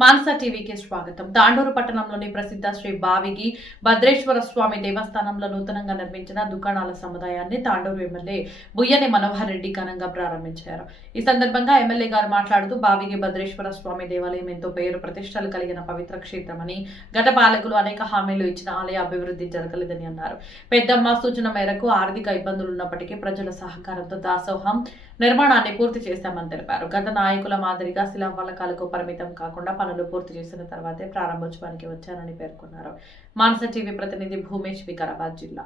మానస టీవీకి స్వాగతం. తాండూరు పట్టణంలోని ప్రసిద్ధ శ్రీ బావిగి భద్రేశ్వర స్వామి దేవస్థానంలో నూతనంగా నిర్మించిన దుకాణాల సముదాయాన్ని తాండూరు ఎమ్మెల్యే బుయ్యని మనోహర్ రెడ్డి ఘనంగా ప్రారంభించారు. ఈ సందర్భంగా ఎమ్మెల్యే గారు మాట్లాడుతూ బావిగి భద్రేశ్వర స్వామి దేవాలయం ఎంతో పేరు ప్రతిష్టలు కలిగిన పవిత్ర క్షేత్రమని గత పాలకులు అనేక హామీలు ఇచ్చిన ఆలయ అభివృద్ధి జరగలేదని అన్నారు. పెద్దమ్మ సూచన మేరకు ఆర్థిక ఇబ్బందులు ఉన్నప్పటికీ ప్రజల సహకారంతో దాసోహం నిర్మాణాన్ని పూర్తి చేశామని తెలిపారు. గత నాయకుల మాదిరిగా శిలాఫలకాలకు పరిమితం కాకుండా పనులు పూర్తి చేసిన తర్వాతే ప్రారంభోత్సవానికి వచ్చానని పేర్కొన్నారు మానస టీవీ ప్రతినిధి భూమేష్ వికారాబాద్ జిల్లా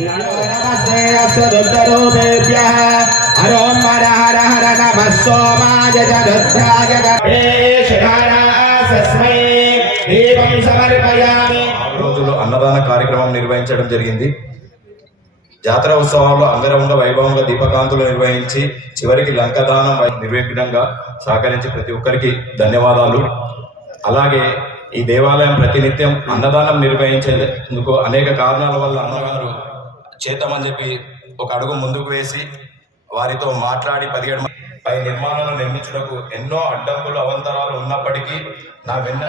नमस्ते अस्तु रुद्ररूपेभ्यः हरों हर हर हर नमः सोमाय च రోజుల్లో అన్నదాన కార్యక్రమం నిర్వహించడం జరిగింది. జాతర ఉత్సవాల్లో అంగరంగ వైభవంగా దీపకాంతులు నిర్వహించి చివరికి లంకదానం నిర్వహించడంగా సహకరించి ప్రతి ఒక్కరికి ధన్యవాదాలు. అలాగే ఈ దేవాలయం ప్రతినిత్యం అన్నదానం నిర్వహించేందుకు అనేక కారణాల వల్ల అన్నగారు చేతమని చెప్పి ఒక అడుగు ముందుకు వేసి వారితో మాట్లాడి పదిహేడు పై నిర్మాణాలు నిర్మించడకు ఎన్నో అడ్డంకులు అవంతరాలు ఉన్నప్పటికీ నా వెన్న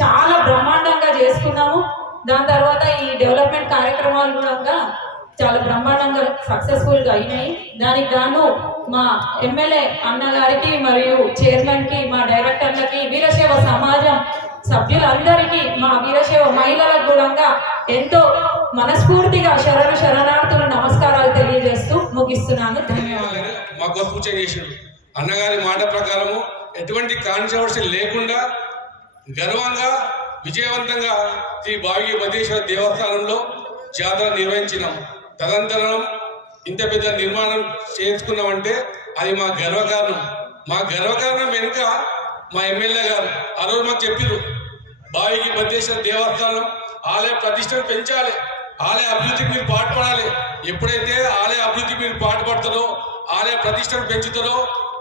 చాలా బ్రహ్మాండంగా చేసుకున్నాము. దాని తర్వాత ఈ డెవలప్మెంట్ కార్యక్రమాలు కూడా చాలా బ్రహ్మాండంగా సక్సెస్ఫుల్గా అయినాయి. దానికి గాను మా ఎమ్మెల్యే అన్నగారికి మరియు చైర్మన్కి మా డైరెక్టర్లకి వీరశైవ సమాజం సభ్యులందరికీ మా వీరశైవ మహిళలకు కూడా ఎంతో మనస్ఫూర్తిగా శరణు శరణార్థులు నమస్కారాలు తెలియ ముగిస్తున్నాను ధన్యవాదాలు. మాకు చేశాడు. అన్నగారి మాట ప్రకారము ఎటువంటి కాంట్రవర్సీ లేకుండా గర్వంగా విజయవంతంగా శ్రీ భావి బదేశ్వర దేవస్థానంలో జాతర నిర్వహించినాం. తదనంతరం ఇంత పెద్ద నిర్మాణం చేసుకున్నామంటే అది మా గర్వకారణం. మా గర్వకారణం వెనుక మా ఎమ్మెల్యే గారు ఆ రోజు మాకు చెప్పారు బావికి బద్దేశ్వర దేవస్థానం ఆలయ ప్రతిష్టను పెంచాలి ఆలయ అభివృద్ధికి మీరు పాటుపడాలి ఎప్పుడైతే ఆలయ అభివృద్ధి మీరు పాటుపడతారో ఆలయ ప్రతిష్టను పెంచుతారో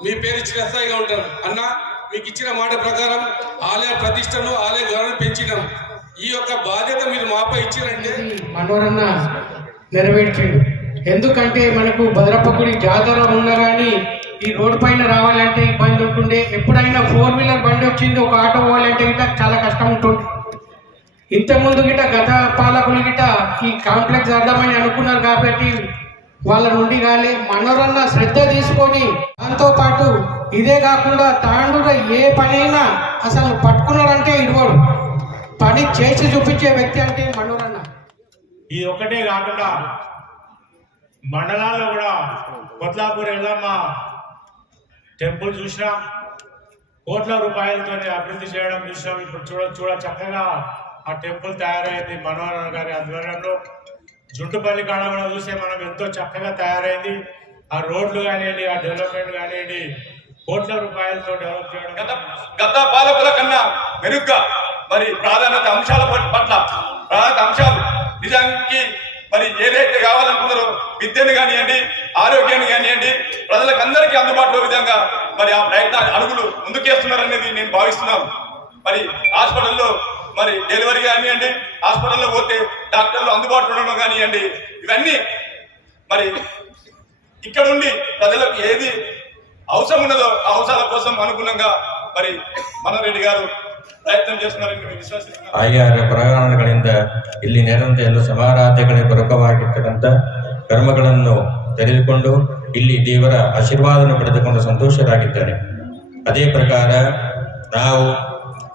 మీ పేరు చిరస్థాయిగా ఉంటారు. అన్న మీకు ఇచ్చిన మాట ప్రకారం ఆలయ ప్రతిష్టను ఆలయ గౌరవం పెంచినాం. ఈ యొక్క బాధ్యత మీరు మాపై ఇచ్చారంటే? మనోరన్న నెరవేర్చిండు. ఎందుకంటే మనకు భద్రపకుడి జాతర ఉన్నా కానీ ఈ రోడ్డు పైన రావాలంటే ఇబ్బంది ఉంటుండే. ఎప్పుడైనా ఫోర్ వీలర్ బండి వచ్చింది ఒక ఆటో పోవాలంటే ఇంకా చాలా కష్టం ఉంటుంది ఇంతకుముందు గిట్ట గత పాలకులు గిట్ట ఈ కాంప్లెక్స్ అర్థమని అనుకున్నారు కాబట్టి వాళ్ళ నుండి కానీ మనోరన్న శ్రద్ధ తీసుకొని దాంతో పాటు ఇదే కాకుండా తాండూర ఏ పనైనా అసలు పట్టుకున్నాడంటే ఇడవడు పని చేసి చూపించే వ్యక్తి అంటే మనోరన్న ఇది ఒక్కటే కాకుండా మండలాల్లో కూడా కొట్లాపూర్ ఎల్లమ్మ టెంపుల్ చూసినా కోట్ల రూపాయలతో అభివృద్ధి చేయడం చూసినాం ఇప్పుడు చూడ చూడ చక్కగా ఆ టెంపుల్ తయారైంది మనోహర్ గారి ఆధ్వర్యంలో. జుంటుపల్లి కాడ మనం చూస్తే మనం ఎంతో చక్కగా తయారైంది. ఆ రోడ్లు కానివ్వండి ఆ డెవలప్మెంట్ కానివ్వండి కోట్ల రూపాయలతో డెవలప్ చేయడం. గత గత పాలకుల కన్నా మెరుగ్గా మరి ప్రాధాన్యత అంశాల పట్- పట్ల ప్రాధాన్యత అంశాలు నిజానికి మరి ఏదైతే కావాలనుకున్నారో విద్యను కానివ్వండి ఆరోగ్యాన్ని కానివ్వండి ప్రజలకు అందరికీ అందుబాటులో విధంగా మరి ఆ ప్రయత్నాలు అడుగులు ముందుకేస్తున్నారనేది నేను భావిస్తున్నాను. మరి హాస్పిటల్లో మరి డెలివరీ కానివ్వండి హాస్పిటల్లో పోతే డాక్టర్లు అందుబాటులో ఉండడం కానివ్వండి ఇవన్నీ మరి ఇక్కడ ఉండి ప్రజలకు ఏది అవసరం ఉన్నదో ఆ అవసరాల కోసం అనుగుణంగా మరి మనరెడ్డి గారు ప్రయత్నం చేస్తున్నారని మేము విశ్వసిస్తున్నాం ಆಯಾರ ಪ್ರಯಾಣಗಳಿಂದ ಇಲ್ಲಿ ನೆರೆದಂತ ಎಲ್ಲ ಸಮಾರಾಧ್ಯಗಳಿಗೆ ಪೂರಕವಾಗಿರ್ತಕ್ಕಂಥ ಕರ್ಮಗಳನ್ನು ತೆರೆದುಕೊಂಡು ಇಲ್ಲಿ ದೇವರ ಆಶೀರ್ವಾದವನ್ನು ಪಡೆದುಕೊಂಡು ಸಂತೋಷರಾಗಿದ್ದಾರೆ ಅದೇ ಪ್ರಕಾರ ನಾವು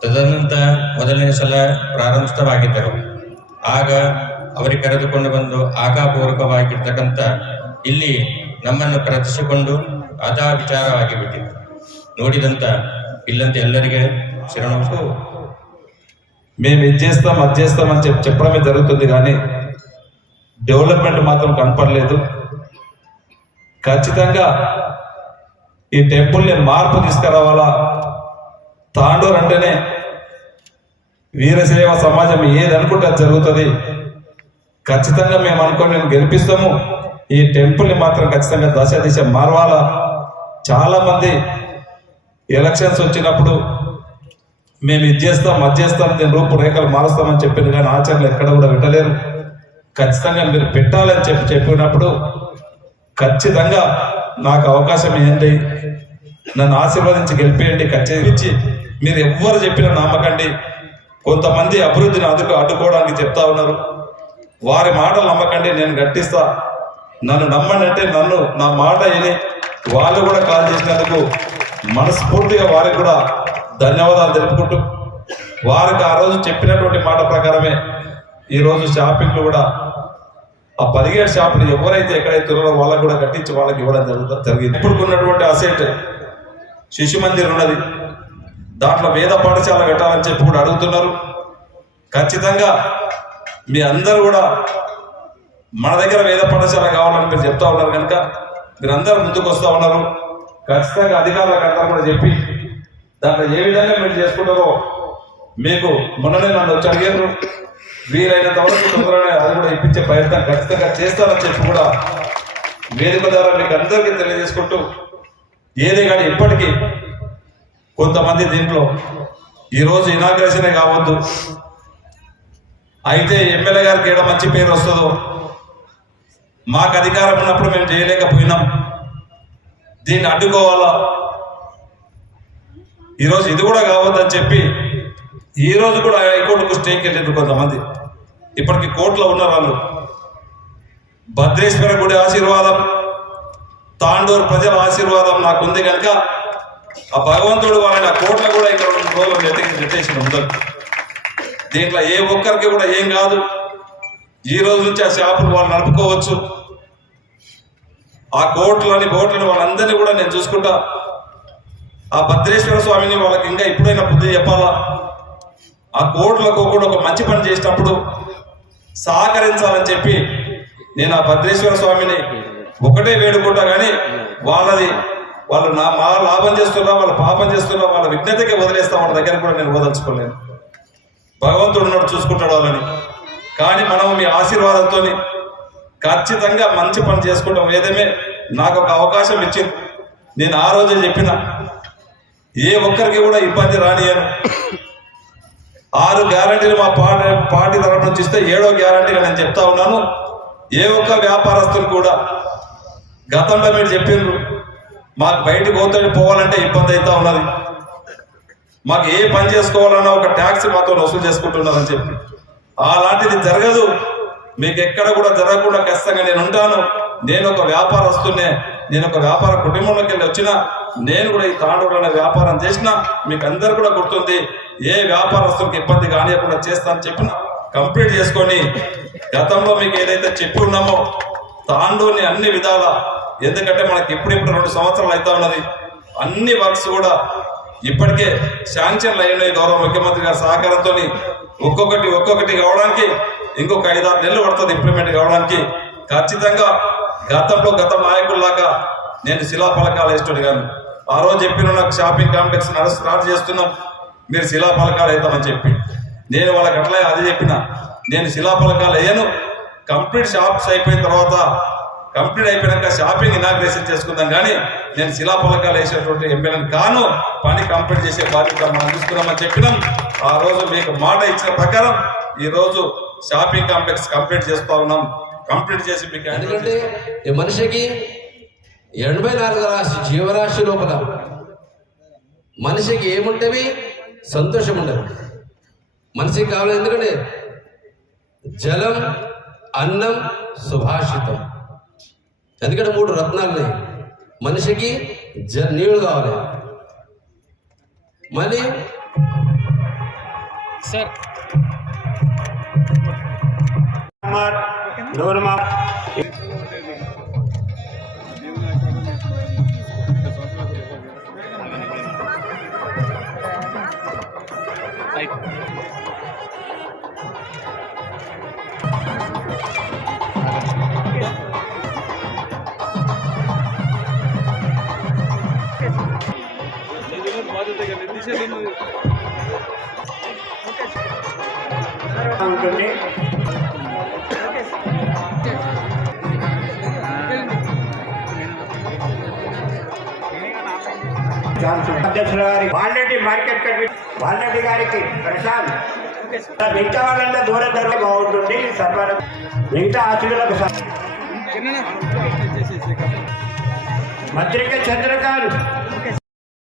ತದನಂತರ ಮೊದಲನೇ ಸಲ ಪ್ರಾರಂಭಿತವಾಗಿದ್ದರು ಆಗ ಅವರಿಗೆ ಕರೆದುಕೊಂಡು ಬಂದು ಆಗಾಪೂರ್ವಕವಾಗಿರ್ತಕ್ಕಂಥ ಇಲ್ಲಿ ನಮ್ಮನ್ನು ಕರೆಸಿಕೊಂಡು ಅದಾ ವಿಚಾರವಾಗಿ ಬಿಟ್ಟಿತ್ತು ನೋಡಿದಂತ ಇಲ್ಲಂತ ಎಲ್ಲರಿಗೆ శరణు మేము ఇది చేస్తాం అది చేస్తాం అని చెప్పి చెప్పడమే జరుగుతుంది కానీ డెవలప్మెంట్ మాత్రం కనపడలేదు ఖచ్చితంగా ఈ టెంపుల్ని మార్పు తీసుకురావాలా తాండూరు అంటేనే వీరసేవ సమాజం ఏది అనుకుంటే అది జరుగుతుంది. ఖచ్చితంగా మేము అనుకొని మేము గెలిపిస్తాము. ఈ టెంపుల్ని మాత్రం ఖచ్చితంగా దశ దిశ మారవాలా. చాలామంది ఎలక్షన్స్ వచ్చినప్పుడు మేము ఇది చేస్తాం అది చేస్తాం నేను రూపురేఖలు మారుస్తామని చెప్పింది కానీ ఆచరణలు ఎక్కడ కూడా పెట్టలేరు ఖచ్చితంగా మీరు పెట్టాలని చెప్పి చెప్పినప్పుడు ఖచ్చితంగా నాకు అవకాశం ఏంటి నన్ను ఆశీర్వదించి గెలిపేయండి. ఖచ్చితంగా మీరు ఎవ్వరు చెప్పిన నమ్మకండి. కొంతమంది అభివృద్ధిని అదుకు అడ్డుకోవడానికి చెప్తా ఉన్నారు. వారి మాటలు నమ్మకండి నేను గట్టిస్తా. నన్ను నమ్మండి అంటే నన్ను నా మాట విని వాళ్ళు కూడా కాల్ చేసినందుకు మనస్ఫూర్తిగా వారికి కూడా ధన్యవాదాలు తెలుపుకుంటూ వారికి ఆ రోజు చెప్పినటువంటి మాట ప్రకారమే ఈరోజు షాపింగ్లు కూడా ఆ పదిహేడు షాపులు ఎవరైతే ఎక్కడైతే ఉన్నారో వాళ్ళకు కూడా కట్టించి వాళ్ళకి ఇవ్వడం జరుగుతుంది జరిగింది. ఇప్పుడు ఉన్నటువంటి అసెట్ శిశు మందిర్ ఉన్నది. దాంట్లో వేద పాఠశాల కట్టాలని చెప్పి కూడా అడుగుతున్నారు. ఖచ్చితంగా మీ అందరూ కూడా మన దగ్గర వేద పాఠశాల కావాలని మీరు చెప్తా ఉన్నారు కనుక మీరందరూ ముందుకు వస్తూ ఉన్నారు. ఖచ్చితంగా అధికారులకు అందరూ కూడా చెప్పి దాంట్లో ఏ విధంగా మీరు చేసుకుంటారో మీకు మొన్ననే నన్ను వచ్చి అడిగారు. వీలైనంత వరకు తొందరగా అది కూడా ఇప్పించే ప్రయత్నం ఖచ్చితంగా చేస్తారని చెప్పి కూడా వేదిక ద్వారా మీకు అందరికీ తెలియజేసుకుంటూ ఏదే కానీ ఇప్పటికీ కొంతమంది దీంట్లో ఈరోజు ఇనాగ్రేషనే కావద్దు. అయితే ఎమ్మెల్యే గారికి ఏడ మంచి పేరు వస్తుందో మాకు అధికారం ఉన్నప్పుడు మేము చేయలేకపోయినాం. దీన్ని అడ్డుకోవాలా? ఈరోజు ఇది కూడా కావద్దని చెప్పి ఈరోజు కూడా హైకోర్టుకు స్టేకి వెళ్ళారు కొంతమంది. ఇప్పటికి కోర్టులో ఉన్నారు వాళ్ళు. భద్రేశ్వర గుడి ఆశీర్వాదం తాండూరు ప్రజల ఆశీర్వాదం నాకు ఉంది కనుక ఆ భగవంతుడు వాళ్ళని ఆ కోట్ల కూడా ఇక్కడ రెండు రోజులు నెట్టి నెట్టేసిన దీంట్లో ఏ ఒక్కరికి కూడా ఏం కాదు. ఈ రోజు నుంచి ఆ షాపులు వాళ్ళు నడుపుకోవచ్చు. ఆ కోట్లని బోట్లని వాళ్ళందరినీ కూడా నేను చూసుకుంటా. ఆ భద్రేశ్వర స్వామిని వాళ్ళకి ఇంకా ఎప్పుడైనా బుద్ధి చెప్పాలా? ఆ కోట్లకు కూడా ఒక మంచి పని చేసినప్పుడు సహకరించాలని చెప్పి నేను ఆ భద్రేశ్వర స్వామిని ఒకటే వేడుకుంటా కానీ వాళ్ళది వాళ్ళు నా మా లాభం చేస్తున్నా వాళ్ళ పాపం చేస్తున్నా వాళ్ళ విజ్ఞతకి వదిలేస్తా వాళ్ళ దగ్గర కూడా నేను వదలుచుకోలేను. భగవంతుడు ఉన్నాడు చూసుకుంటాడు వాళ్ళని. కానీ మనం మీ ఆశీర్వాదంతో ఖచ్చితంగా మంచి పని చేసుకుంటాం. ఏదేమే నాకు ఒక అవకాశం ఇచ్చింది. నేను ఆ రోజే చెప్పిన ఏ ఒక్కరికి కూడా ఇబ్బంది రానియను ఆరు గ్యారంటీలు మా పార్టీ పార్టీ తరఫు నుంచి ఇస్తే ఏడో గ్యారంటీగా నేను చెప్తా ఉన్నాను. ఏ ఒక్క వ్యాపారస్తులు కూడా గతంలో మీరు చెప్పిండ్రు మాకు బయటకు పోతే పోవాలంటే ఇబ్బంది అవుతా ఉన్నది. మాకు ఏ పని చేసుకోవాలన్నా ఒక ట్యాక్సీ మాతో వసూలు చేసుకుంటున్నారని చెప్పి. అలాంటిది జరగదు. మీకు ఎక్కడ కూడా జరగకుండా ఖచ్చితంగా నేను ఉంటాను. నేను ఒక వ్యాపారస్తునే. నేను ఒక వ్యాపార కుటుంబంలోకి వెళ్ళి వచ్చిన నేను కూడా ఈ తాండూరులోనే వ్యాపారం చేసిన మీకు అందరు కూడా గుర్తుంది ఏ వ్యాపారస్తులకు ఇబ్బంది కానియకుండా చేస్తానని చెప్పిన కంప్లీట్ చేసుకొని గతంలో మీకు ఏదైతే చెప్పి ఉన్నామో తాండూని అన్ని విధాల ఎందుకంటే మనకి ఇప్పుడిప్పుడు రెండు సంవత్సరాలు అవుతా ఉన్నది. అన్ని వర్క్స్ కూడా ఇప్పటికే శాంక్షన్లు అయినాయి. గౌరవ ముఖ్యమంత్రి గారి సహకారంతో ఒక్కొక్కటి ఒక్కొక్కటి కావడానికి ఇంకొక ఐదారు నెలలు పడుతుంది ఇంప్లిమెంట్ కావడానికి. ఖచ్చితంగా గతంలో గత నాయకుల్లాగా నేను శిలాఫలకాలు వేస్తాడు కానీ ఆ రోజు చెప్పిన నాకు షాపింగ్ కాంప్లెక్స్ నడు స్టార్ట్ చేస్తున్నాం. మీరు శిలాఫలకాలు వేద్దామని చెప్పి. నేను వాళ్ళకి అట్లా అది చెప్పిన. నేను శిలాఫలకాలు వేయను. కంప్లీట్ షాప్స్ అయిపోయిన తర్వాత కంప్లీట్ అయిపోయాక షాపింగ్ ఇనాగ్రేషన్ చేసుకుందాం. కానీ నేను శిలాఫలకాలు వేసేటువంటి ఎమ్మెల్యేని కాను పని కంప్లీట్ చేసే బాధ్యత మనం తీసుకున్నామని చెప్పినాం. ఆ రోజు మీకు మాట ఇచ్చిన ప్రకారం ఈ రోజు షాపింగ్ కాంప్లెక్స్ కంప్లీట్ చేస్తా ఉన్నాం. కంప్లీట్ చేసి మీకు ఎందుకంటే. ఈ మనిషికి ఎనభై నాలుగు రాశి జీవరాశి లోపల మనిషికి ఏముంటేవి? సంతోషం ఉండదు. మనిషికి కావాలి ఎందుకంటే జలం అన్నం సుభాషితం. ఎందుకంటే మూడు రత్నాలున్నాయి మనిషికి జ నీళ్ళు కావాలి. మళ్ళీ ఉంటుంది అధ్యక్షుల గారి మార్కెట్ కమిటీ వాల్రెడ్డి గారికి ప్రశాంత్ మిగతా వాళ్ళంతా దూరం దూరం బాగుంటుంది. సర్వారం మిగతా స- మంత్రిక చంద్రకాంత్.